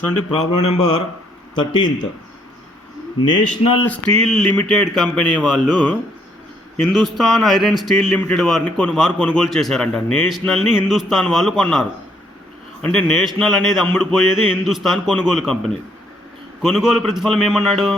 చూడండి problem number 13th. National steel limited company వాళ్ళు Hindustan iron steel limited వారు కొనుగోలు చేశారంట. నేషనల్ని హిందుస్థాన్ వాళ్ళు కొన్నారు. అంటే నేషనల్ అనేది అమ్ముడుపోయేది హిందుస్థాన్ కొనుగోలు కంపెనీ. కొనుగోలు ప్రతిఫలం ఏమన్నాడు?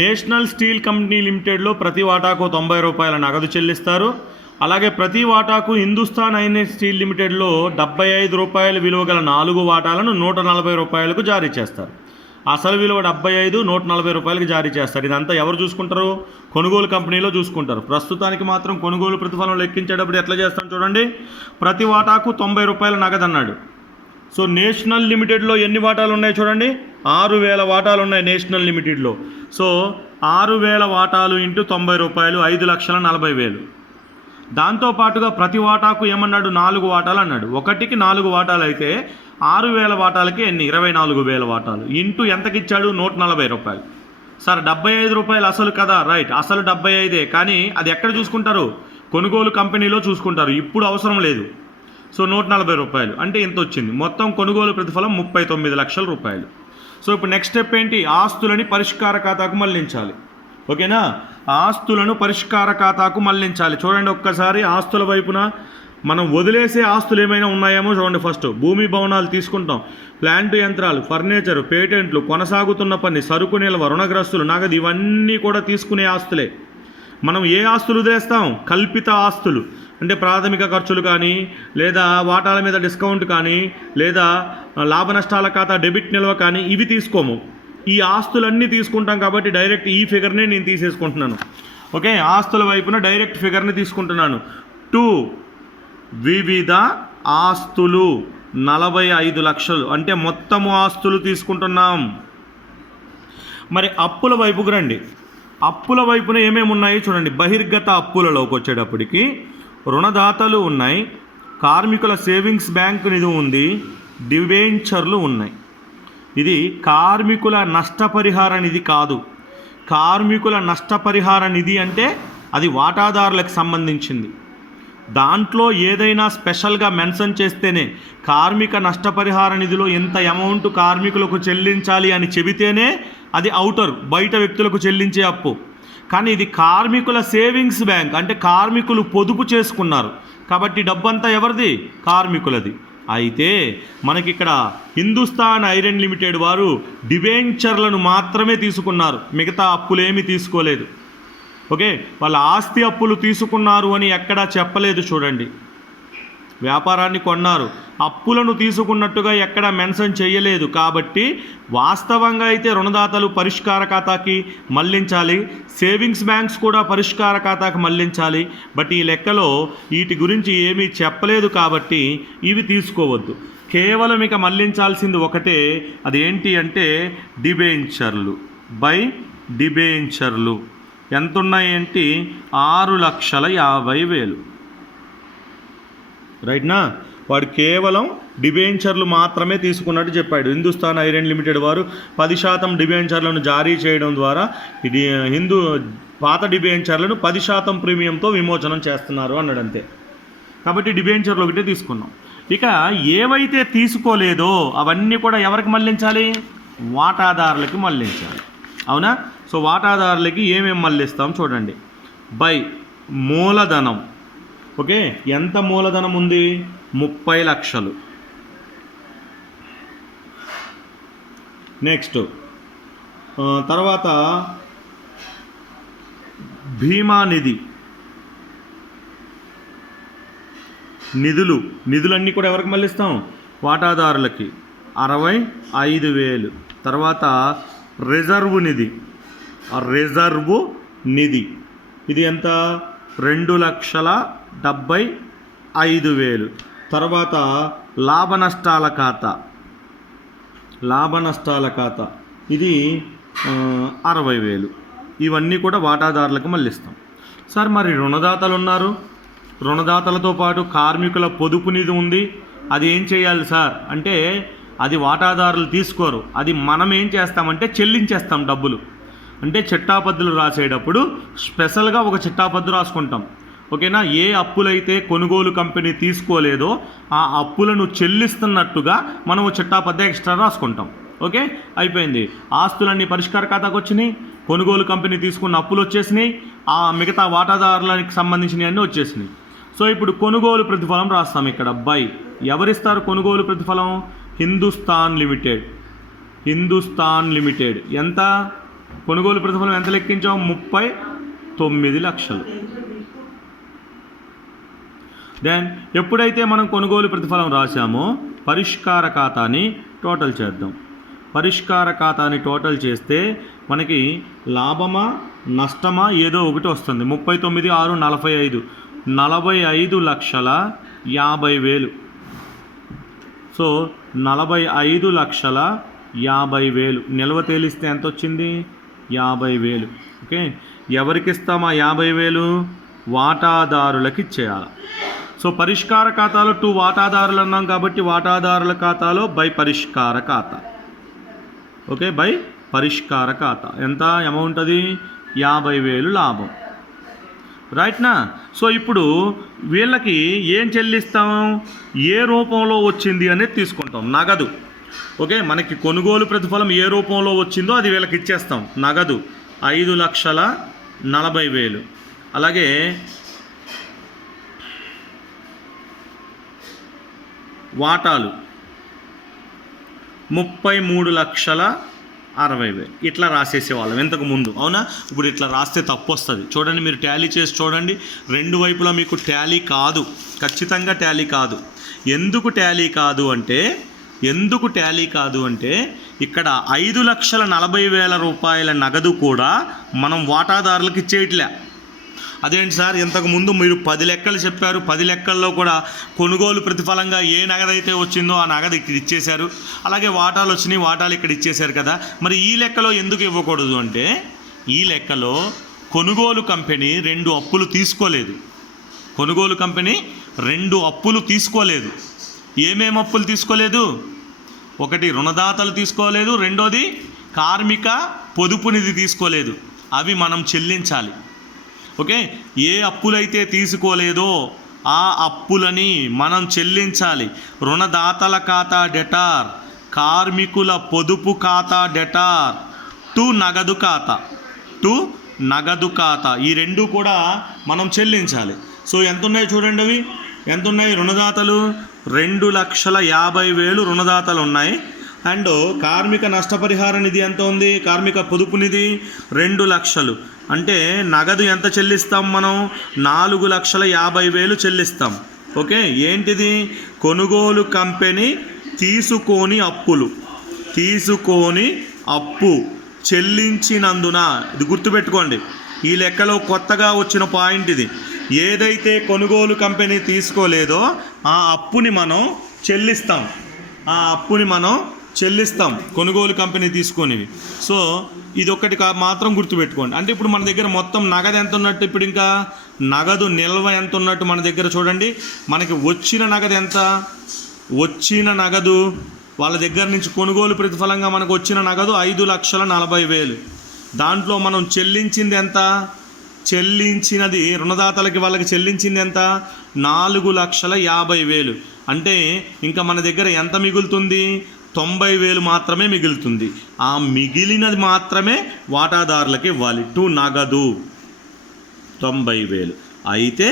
నేషనల్ స్టీల్ కంపెనీ లిమిటెడ్లో ప్రతి వాటాకు 90 రూపాయల నగదు చెల్లిస్తారు. అలాగే ప్రతి వాటాకు హిందుస్థాన్ ఐరన్ స్టీల్ లిమిటెడ్లో 75 రూపాయల విలువ గల 4 వాటాలను 140 రూపాయలకు జారీ చేస్తారు. అసలు విలువ 75, 140 రూపాయలకు జారీ చేస్తారు. ఇదంతా ఎవరు చూసుకుంటారు? కొనుగోలు కంపెనీలో చూసుకుంటారు. ప్రస్తుతానికి మాత్రం కొనుగోలు ప్రతిఫలం లెక్కించేటప్పుడు ఎట్లా చేస్తాం చూడండి. ప్రతి వాటాకు 90 రూపాయల నగదు అన్నాడు. సో నేషనల్ లిమిటెడ్లో ఎన్ని వాటాలు ఉన్నాయి చూడండి, 6000 వాటాలు ఉన్నాయి నేషనల్ లిమిటెడ్లో. సో 6000 వాటాలు ఇంటూ 90 రూపాయలు 5,40,000. దాంతోపాటుగా ప్రతి వాటాకు ఏమన్నాడు? 4 వాటాలు అన్నాడు. ఒకటికి 4 వాటాలు అయితే 6000 వాటాలకి ఎన్ని? 24,000 వాటాలు ఇంటూ ఎంతకి ఇచ్చాడు? 140 రూపాయలు. సార్ 75 రూపాయలు అసలు కదా, రైట్, అసలు 75, కానీ అది ఎక్కడ చూసుకుంటారు? కొనుగోలు కంపెనీలో చూసుకుంటారు. ఇప్పుడు అవసరం లేదు. సో 140 రూపాయలు అంటే ఇంత వచ్చింది. మొత్తం కొనుగోలు ప్రతిఫలం 39 లక్షల రూపాయలు. సో ఇప్పుడు నెక్స్ట్ స్టెప్ ఏంటి? ఆస్తులని పరిష్కార ఖాతాకు మళ్లించాలి. ఓకేనా? ఆస్తులను పరిష్కార ఖాతాకు మళ్లించాలి. చూడండి ఒక్కసారి ఆస్తుల వైపున మనం వదిలేసే ఆస్తులు ఏమైనా ఉన్నాయేమో చూడండి. ఫస్ట్ భూమి భవనాలు తీసుకుంటాం, ప్లాంట్ యంత్రాలు, ఫర్నిచర్, పేటెంట్లు, కొనసాగుతున్న పని, సరుకు నిల్వ, రుణగ్రస్తులు, నగదు, ఇవన్నీ కూడా తీసుకునే ఆస్తులే. మనం ఏ ఆస్తులు వదిలేస్తాం? కల్పిత ఆస్తులు. అంటే ప్రాథమిక ఖర్చులు కానీ, లేదా వాటాల మీద డిస్కౌంట్ కానీ, లేదా లాభ నష్టాల ఖాతా డెబిట్ నిల్వ కానీ, ఇవి తీసుకోము. ఈ ఆస్తులన్నీ తీసుకుంటాం కాబట్టి డైరెక్ట్ ఈ ఫిగర్ని నేను తీసేసుకుంటున్నాను. ఓకే, ఆస్తుల వైపున డైరెక్ట్ ఫిగర్ని తీసుకుంటున్నాను. 2 వివిధ ఆస్తులు 45 లక్షలు అంటే మొత్తము ఆస్తులు తీసుకుంటున్నాం. మరి అప్పుల వైపుకు రండి. అప్పుల వైపున ఏమేమి ఉన్నాయి చూడండి. బహిర్గత అప్పులలోకి వచ్చేటప్పటికి రుణదాతలు ఉన్నాయి, కార్మికుల సేవింగ్స్ బ్యాంక్ నిధి ఉంది, డిబెంచర్లు ఉన్నాయి. ఇది కార్మికుల నష్టపరిహార నిధి కాదు. కార్మికుల నష్టపరిహార నిధి అంటే అది వాటాదారులకు సంబంధించింది. దాంట్లో ఏదైనా స్పెషల్గా మెన్షన్ చేస్తేనే, కార్మిక నష్టపరిహార నిధిలో ఎంత అమౌంట్ కార్మికులకు చెల్లించాలి అని చెబితేనే అది ఔటర్, బయట వ్యక్తులకు చెల్లించే అప్పు. కానీ ఇది కార్మికుల సేవింగ్స్ బ్యాంక్ అంటే కార్మికులు పొదుపు చేసుకున్నారు కాబట్టి డబ్బంతా ఎవరిది? కార్మికులది. అయితే మనకిక్కడ హిందుస్థాన్ ఐరన్ లిమిటెడ్ వారు డిబెంచర్లను మాత్రమే తీసుకున్నారు, మిగతా అప్పులేమీ తీసుకోలేదు. ఓకే, వాళ్ళ ఆస్తి అప్పులు తీసుకున్నారు అని ఎక్కడా చెప్పలేదు చూడండి. వ్యాపారాన్ని కొన్నారు, అప్పులను తీసుకున్నట్టుగా ఎక్కడ మెన్షన్ చేయలేదు. కాబట్టి వాస్తవంగా అయితే రుణదాతలు పరిష్కార ఖాతాకి మళ్లించాలి, సేవింగ్స్ బ్యాంక్స్ కూడా పరిష్కార ఖాతాకి మళ్లించాలి. బట్ ఈ లెక్కలో వీటి గురించి ఏమీ చెప్పలేదు కాబట్టి ఇవి తీసుకోవద్దు. కేవలం ఇక మళ్లించాల్సింది ఒకటే, అదేంటి అంటే డిబెంచర్లు బై డిబెంచర్లు. ఎంత ఉన్నాయేంటి? 6,50,000. రైట్నా? వాడు కేవలం డిబెంచర్లు మాత్రమే తీసుకున్నట్టు చెప్పాడు. హిందుస్థాన్ ఐరన్ లిమిటెడ్ వారు 10% డిబెంచర్లను జారీ చేయడం ద్వారా ఇది పాత డిబెంచర్లను 10% ప్రీమియంతో విమోచనం చేస్తున్నారు అన్నాడు. అంతే. కాబట్టి డిబెంచర్లు ఒకటే తీసుకున్నాం. ఇక ఏవైతే తీసుకోలేదో అవన్నీ కూడా ఎవరికి మళ్లించాలి? వాటాదారులకి మళ్లించాలి. అవునా? సో వాటాదారులకి ఏమేమి మళ్లిస్తాం చూడండి. బై మూలధనం. ఓకే, ఎంత మూలధనం ఉంది? 30 లక్షలు. నెక్స్ట్ తర్వాత బీమా నిధి. నిధులన్నీ కూడా ఎవరికి మళ్ళిస్తాం? వాటాదారులకి 65,000. తర్వాత రిజర్వ్ నిధి ఇది ఎంత? 2,75,000. తర్వాత లాభ నష్టాల ఖాతా ఇది 60,000. ఇవన్నీ కూడా వాటాదారులకు మళ్ళిస్తాం. సార్ మరి రుణదాతలు ఉన్నారు, రుణదాతలతో పాటు కార్మికుల పొదుపు నిధి ఉంది, అది ఏం చేయాలి సార్ అంటే అది వాటాదారులు తీసుకోరు. అది మనం ఏం చేస్తామంటే చెల్లించేస్తాం డబ్బులు. అంటే చిట్టాపద్దులు రాసేటప్పుడు స్పెషల్గా ఒక చిట్టాపద్దు రాసుకుంటాం. ఓకేనా. ఏ అప్పులైతే కొనుగోలు కంపెనీ తీసుకోలేదో ఆ అప్పులను చెల్లిస్తున్నట్టుగా మనం చిట్టాపద్ద ఎక్స్ట్రా రాసుకుంటాం. ఓకే, అయిపోయింది. ఆస్తులన్నీ పరిష్కార ఖాతాకు వచ్చినాయి, కొనుగోలు కంపెనీ తీసుకున్న అప్పులు వచ్చేసినాయి, ఆ మిగతా వాటాదారులకు సంబంధించినవి అన్నీ వచ్చేసినాయి. సో ఇప్పుడు కొనుగోలు ప్రతిఫలం రాస్తాం ఇక్కడ. బై ఎవరిస్తారు కొనుగోలు ప్రతిఫలం? హిందుస్థాన్ లిమిటెడ్. హిందుస్థాన్ లిమిటెడ్ ఎంత కొనుగోలు ప్రతిఫలం ఎంత లెక్కించాం? 39 లక్షలు. దెన్ ఎప్పుడైతే మనం కొనుగోలు ప్రతిఫలం రాసామో పరిష్కార ఖాతాని టోటల్ చేద్దాం. పరిష్కార ఖాతాని టోటల్ చేస్తే మనకి లాభమా నష్టమా ఏదో ఒకటి వస్తుంది. 39 6 45 45,50,000. సో 45,50,000 నిల్వ తేలిస్తే ఎంత వచ్చింది? 50,000. ఓకే, ఎవరికి ఇస్తామా 50,000? వాటాదారులకి ఇచ్చేయాలి. సో పరిష్కార ఖాతాలో 2 వాటాదారులు అన్నాం కాబట్టి వాటాదారుల ఖాతాలో బై పరిష్కార ఖాతా. ఓకే, బై పరిష్కార ఖాతా ఎంత అమౌంట్? అది 50,000 లాభం. రైట్నా. సో ఇప్పుడు వీళ్ళకి ఏం చెల్లిస్తాం? ఏ రూపంలో వచ్చింది అనేది తీసుకుంటాం, నగదు. ఓకే, మనకి కొనుగోలు ప్రతిఫలం ఏ రూపంలో వచ్చిందో అది వీళ్ళకి ఇచ్చేస్తాం, నగదు 5,40,000. అలాగే వాటాలు 33,60,000 ఇట్లా రాసేసేవాళ్ళం ఇంతకు ముందు. అవునా? ఇప్పుడు ఇట్లా రాస్తే తప్పు వస్తుంది. చూడండి, మీరు టాలీ చేసి చూడండి. రెండు వైపులా మీకు టాలీ కాదు, ఖచ్చితంగా టాలీ కాదు. ఎందుకు టాలీ కాదు అంటే ఇక్కడ 5,40,000 రూపాయల నగదు కూడా మనం వాటాదారులకు ఇచ్చేయట్లే. అదేంటి సార్, ఇంతకుముందు మీరు 10 లెక్కలు చెప్పారు, 10 లెక్కల్లో కూడా కొనుగోలు ప్రతిఫలంగా ఏ నగదు అయితే వచ్చిందో ఆ నగదు ఇక్కడ ఇచ్చేశారు, అలాగే వాటాలు వచ్చినాయి, వాటాలు ఇక్కడ ఇచ్చేశారు కదా, మరి ఈ లెక్కలో ఎందుకు ఇవ్వకూడదు అంటే ఈ లెక్కలో కొనుగోలు కంపెనీ 2 అప్పులు తీసుకోలేదు. కొనుగోలు కంపెనీ 2 అప్పులు తీసుకోలేదు. ఏమేమి అప్పులు తీసుకోలేదు? ఒకటి రుణదాతలు తీసుకోలేదు, రెండోది కార్మిక పొదుపు నిధి తీసుకోలేదు. అవి మనం చెల్లించాలి. ఓకే, ఏ అప్పులైతే తీసుకోలేదో ఆ అప్పులని మనం చెల్లించాలి. రుణదాతల ఖాతా డెటార్, కార్మికుల పొదుపు ఖాతా డెటార్, టు నగదు ఖాతా ఈ 2 కూడా మనం చెల్లించాలి. సో ఎంత ఉన్నాయి చూడండి, అవి ఎంత ఉన్నాయి? రుణదాతలు 2,50,000 రుణదాతలు ఉన్నాయి. అండ్ కార్మిక నష్టపరిహార నిధి ఎంత ఉంది? కార్మిక పొదుపు నిధి 2 లక్షలు. అంటే నగదు ఎంత చెల్లిస్తాం మనం? 4,50,000 చెల్లిస్తాం. ఓకే, ఏంటిది? కొనుగోలు కంపెనీ తీసుకొని అప్పు చెల్లించినందున. ఇది గుర్తుపెట్టుకోండి, ఈ లెక్కలో కొత్తగా వచ్చిన పాయింట్ ఇది. ఏదైతే కొనుగోలు కంపెనీ తీసుకోలేదో ఆ అప్పుని మనం చెల్లిస్తాం, కొనుగోలు కంపెనీ తీసుకొనివి. సో ఇది ఒక్కటి మాత్రం గుర్తుపెట్టుకోండి. అంటే ఇప్పుడు మన దగ్గర మొత్తం నగదు ఎంత ఉన్నట్టు? ఇప్పుడు ఇంకా నగదు నిల్వ ఎంత ఉన్నట్టు మన దగ్గర చూడండి. మనకి వచ్చిన నగదు ఎంత? వచ్చిన నగదు వాళ్ళ దగ్గర నుంచి కొనుగోలు ప్రతిఫలంగా మనకు వచ్చిన నగదు 5,40,000. దాంట్లో మనం చెల్లించింది ఎంత? చెల్లించినది రుణదాతలకి వాళ్ళకి చెల్లించింది ఎంత? 4,50,000. అంటే ఇంకా మన దగ్గర ఎంత మిగులుతుంది? 90,000 మాత్రమే మిగులుతుంది. ఆ మిగిలినది మాత్రమే వాటాదారులకి ఇవ్వాలి. టు నగదు 90,000. అయితే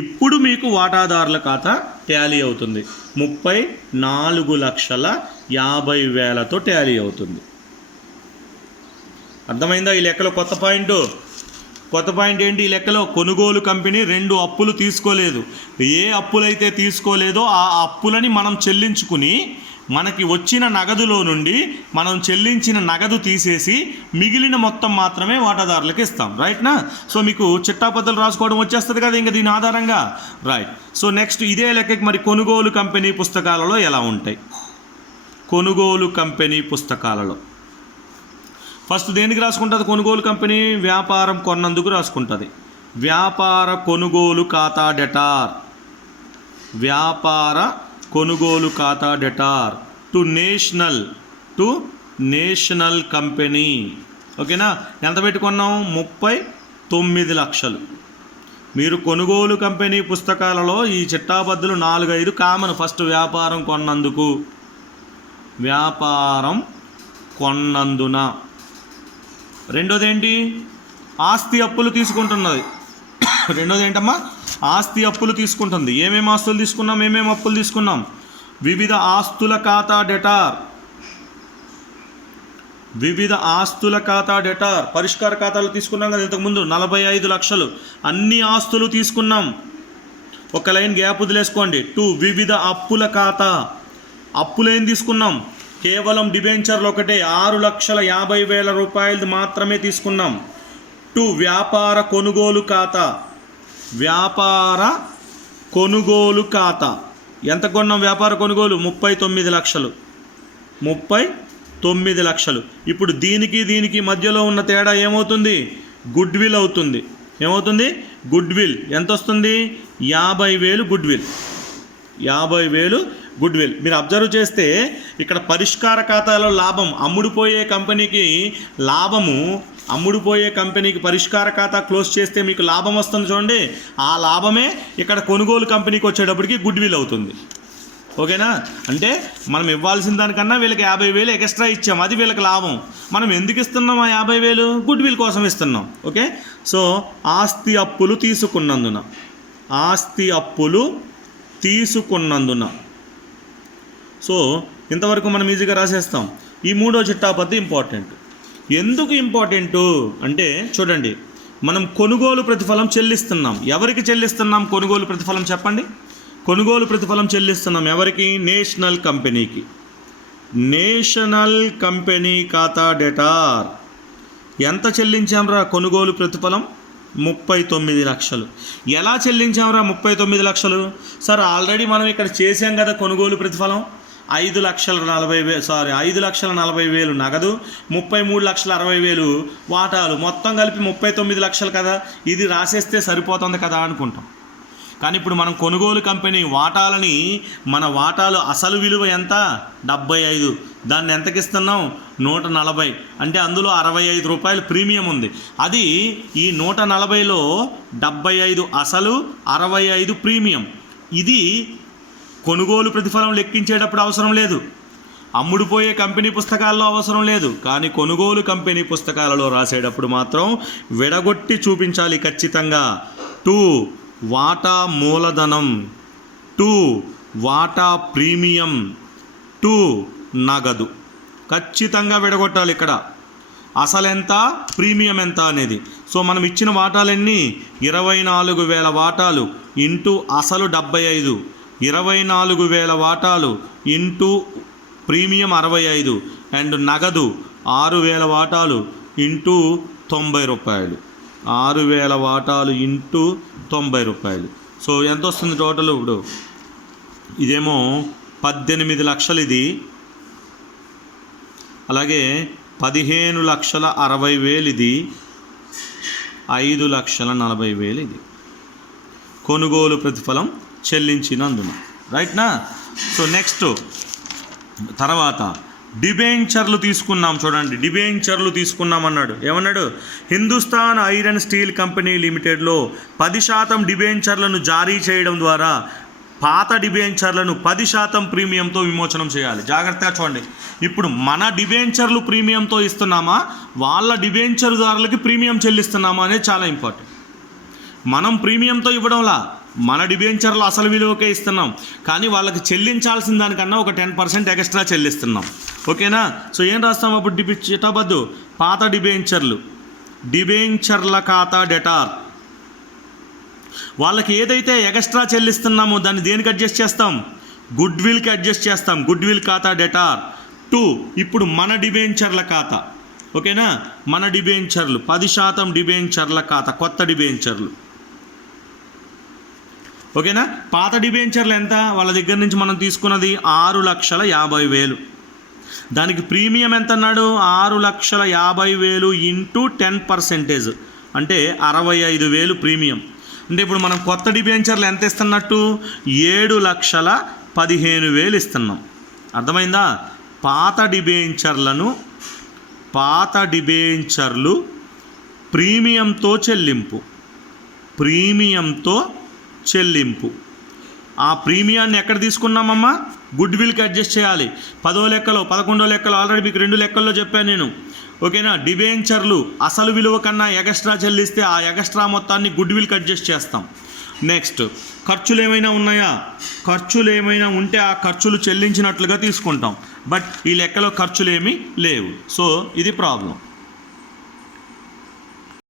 ఇప్పుడు మీకు వాటాదారుల ఖాతా టాలీ అవుతుంది. 34,50,000తో టాలీ అవుతుంది. అర్థమైందా? ఈ లెక్కలో కొత్త పాయింట్ ఏంటి? ఈ లెక్కలో కొనుగోలు కంపెనీ 2 అప్పులు తీసుకోలేదు. ఏ అప్పులైతే తీసుకోలేదో ఆ అప్పులని మనం చెల్లించుకుని మనకి వచ్చిన నగదులో నుండి మనం చెల్లించిన నగదు తీసేసి మిగిలిన మొత్తం మాత్రమే వాటాదారులకు ఇస్తాం. రైట్నా? సో మీకు చిట్టాపద్ధతులు రాసుకోవడం వచ్చేస్తుంది కదా ఇంకా దీని ఆధారంగా. రైట్. సో నెక్స్ట్ ఇదే లెక్కకి మరి కొనుగోలు కంపెనీ పుస్తకాలలో ఎలా ఉంటాయి? కొనుగోలు కంపెనీ పుస్తకాలలో ఫస్ట్ దేనికి రాసుకుంటుంది? కొనుగోలు కంపెనీ వ్యాపారం కొన్నందుకు రాసుకుంటుంది. వ్యాపార కొనుగోలు ఖాతా డెటార్, వ్యాపార కొనుగోలు ఖాతా డెటార్ టు నేషనల్ కంపెనీ. ఓకేనా? ఎంత పెట్టుకున్నాం? 39 లక్షలు. మీరు కొనుగోలు కంపెనీ పుస్తకాలలో ఈ చిట్టాబద్దులు 4-5 కామన్. ఫస్ట్ వ్యాపారం కొన్నందున. రెండోది ఏంటి? ఆస్తి అప్పులు తీసుకుంటున్నది. రెండోది ఏంటమ్మా? ఆస్తి అప్పులు తీసుకుంటుంది. ఏమేమి ఆస్తులు తీసుకున్నాం, ఏమేమి అప్పులు తీసుకున్నాం? వివిధ ఆస్తుల ఖాతా డెటార్. పరిష్కార ఖాతాలు తీసుకున్నాం కదా ఇంతకుముందు 45 లక్షలు. అన్ని ఆస్తులు తీసుకున్నాం. ఒక లైన్ గ్యాప్ వదిలేసుకోండి. 2 వివిధ అప్పుల ఖాతా. అప్పులు ఏం తీసుకున్నాం? కేవలం డిబెంచర్లు ఒకటే 6,50,000 రూపాయలు మాత్రమే తీసుకున్నాం. 2 వ్యాపార కొనుగోలు ఖాతా. ఎంత కొన్నాం వ్యాపార కొనుగోలు? 39 లక్షలు. 39 లక్షలు. ఇప్పుడు దీనికి మధ్యలో ఉన్న తేడా ఏమవుతుంది? గుడ్ విల్ అవుతుంది. ఏమవుతుంది? Good will. ఎంత వస్తుంది? 50,000 గుడ్ విల్. 50,000 good will. మీరు అబ్జర్వ్ చేస్తే ఇక్కడ పరిష్కార ఖాతాలో లాభం, అమ్ముడుపోయే కంపెనీకి పరిష్కార ఖాతా క్లోజ్ చేస్తే మీకు లాభం వస్తుంది చూడండి. ఆ లాభమే ఇక్కడ కొనుగోలు కంపెనీకి వచ్చేటప్పటికి గుడ్ విల్ అవుతుంది. ఓకేనా? అంటే మనం ఇవ్వాల్సిన దానికన్నా వీళ్ళకి 50,000 ఎక్స్ట్రా ఇచ్చాం, అది వీళ్ళకి లాభం. మనం ఎందుకు ఇస్తున్నాం ఆ 50,000? గుడ్ విల్ కోసం ఇస్తున్నాం. ఓకే. సో ఆస్తి అప్పులు తీసుకున్నందున. సో ఇంతవరకు మనం ఈజీగా రాసేస్తాం. ఈ మూడో చిట్టాపద్దు ఇంపార్టెంట్. ఎందుకు ఇంపార్టెంటు అంటే చూడండి, మనం కొనుగోలు ప్రతిఫలం చెల్లిస్తున్నాం. ఎవరికి చెల్లిస్తున్నాం కొనుగోలు ప్రతిఫలం చెప్పండి? కొనుగోలు ప్రతిఫలం చెల్లిస్తున్నాం ఎవరికి? నేషనల్ కంపెనీకి. నేషనల్ కంపెనీ ఖాతా డెటార్. ఎంత చెల్లించాంరా కొనుగోలు ప్రతిఫలం? 39 లక్షలు. ఎలా చెల్లించాంరా 39 లక్షలు? సార్ ఆల్రెడీ మనం ఇక్కడ చేసాం కదా కొనుగోలు ప్రతిఫలం. 5,40,000 నగదు, 33,60,000 వాటాలు, మొత్తం కలిపి 39 లక్షలు కదా. ఇది రాసేస్తే సరిపోతుంది కదా అనుకుంటాం. కానీ ఇప్పుడు మనం కొనుగోలు కంపెనీ మన వాటాలు అసలు విలువ ఎంత? 75. దాన్ని ఎంతకి ఇస్తున్నాం? 140. అంటే అందులో 65 రూపాయలు ప్రీమియం ఉంది. అది ఈ 140లో 75 అసలు, 65 ప్రీమియం. ఇది కొనుగోలు ప్రతిఫలం లెక్కించేటప్పుడు అవసరం లేదు, అమ్ముడుపోయే కంపెనీ పుస్తకాల్లో అవసరం లేదు. కానీ కొనుగోలు కంపెనీ పుస్తకాలలో రాసేటప్పుడు మాత్రం విడగొట్టి చూపించాలి ఖచ్చితంగా. 2 వాటా మూలధనం, 2 వాటా ప్రీమియం, 2 నగదు. ఖచ్చితంగా విడగొట్టాలి ఇక్కడ. అసలు ఎంత, ప్రీమియం ఎంత అనేది. సో మనం ఇచ్చిన వాటాలన్నీ 24,000 వాటాలు ఇంటూ అసలు 75, 24,000 వాటాలు ఇంటూ ప్రీమియం 65 అండ్ నగదు 6,000 వాటాలు ఇంటూ 90 రూపాయలు. 6,000 వాటాలు ఇంటూ 90 రూపాయలు. సో ఎంత వస్తుంది టోటల్? ఇప్పుడు ఇదేమో 18 లక్షలు ఇది, అలాగే 15,60,000 ఇది, 5,40,000 ఇది కొనుగోలు ప్రతిఫలం చెల్లించినందున. రైట్నా? సో నెక్స్ట్ తర్వాత డిబెంచర్లు తీసుకున్నాం. చూడండి, డిబెంచర్లు తీసుకున్నాం అన్నాడు. ఏమన్నాడు? హిందుస్థాన్ ఐరన్ స్టీల్ కంపెనీ లిమిటెడ్లో 10% డిబెంచర్లను జారీ చేయడం ద్వారా పాత డిబెంచర్లను 10% ప్రీమియంతో విమోచనం చేయాలి. జాగ్రత్తగా చూడండి. ఇప్పుడు మన డిబెంచర్లు ప్రీమియంతో ఇస్తున్నామా, వాళ్ళ డిబెంచర్దారులకి ప్రీమియం చెల్లిస్తున్నామా అనేది చాలా ఇంపార్టెంట్. మనం ప్రీమియంతో ఇవ్వడంలా మన డిబెంచర్లు అసలు విలువకే ఇస్తున్నాం, కానీ వాళ్ళకి చెల్లించాల్సిన దానికన్నా ఒక 10% ఎక్స్ట్రా చెల్లిస్తున్నాం. ఓకేనా? సో ఏం రాస్తాం అప్పుడు? చిట్టబద్దు పాత డిబెంచర్ల ఖాతా డెటార్. వాళ్ళకి ఏదైతే ఎక్స్ట్రా చెల్లిస్తున్నామో దాన్ని దేనికి అడ్జస్ట్ చేస్తాం? గుడ్ విల్కి అడ్జస్ట్ చేస్తాం. గుడ్ విల్ ఖాతా డెటార్ 2. ఇప్పుడు మన డిబెంచర్ల ఖాతా. ఓకేనా? మన డిబెంచర్లు 10% డిబెంచర్ల ఖాతా, కొత్త డిబెంచర్లు. ఓకేనా? పాత డిబెంచర్లు ఎంత? వాళ్ళ దగ్గర నుంచి మనం తీసుకున్నది 6,50,000. దానికి ప్రీమియం ఎంత అన్నాడు? 6,50,000 ఇంటూ 10% అంటే 65,000 ప్రీమియం. అంటే ఇప్పుడు మనం కొత్త డిబెంచర్లు ఎంత ఇస్తున్నట్టు? 7,15,000 ఇస్తున్నాం. అర్థమైందా? పాత డిబెంచర్లు ప్రీమియంతో చెల్లింపు. ప్రీమియంతో చెల్లింపు. ఆ ప్రీమియాన్ని ఎక్కడ తీసుకున్నామమ్మా? గుడ్ విల్కి అడ్జస్ట్ చేయాలి. 10వ లెక్కలో 11వ లెక్కలో ఆల్రెడీ మీకు 2 లెక్కల్లో చెప్పాను నేను. ఓకేనా? డిబెంచర్లు అసలు విలువ కన్నా ఎగస్ట్రా చెల్లిస్తే ఆ ఎగస్ట్రా మొత్తాన్ని గుడ్ విల్కి అడ్జస్ట్ చేస్తాం. నెక్స్ట్, ఖర్చులు ఏమైనా ఉన్నాయా? ఖర్చులు ఏమైనా ఉంటే ఆ ఖర్చులు చెల్లించినట్లుగా తీసుకుంటాం. బట్ ఈ లెక్కలో ఖర్చులు ఏమీ లేవు. సో ఇది ప్రాబ్లం.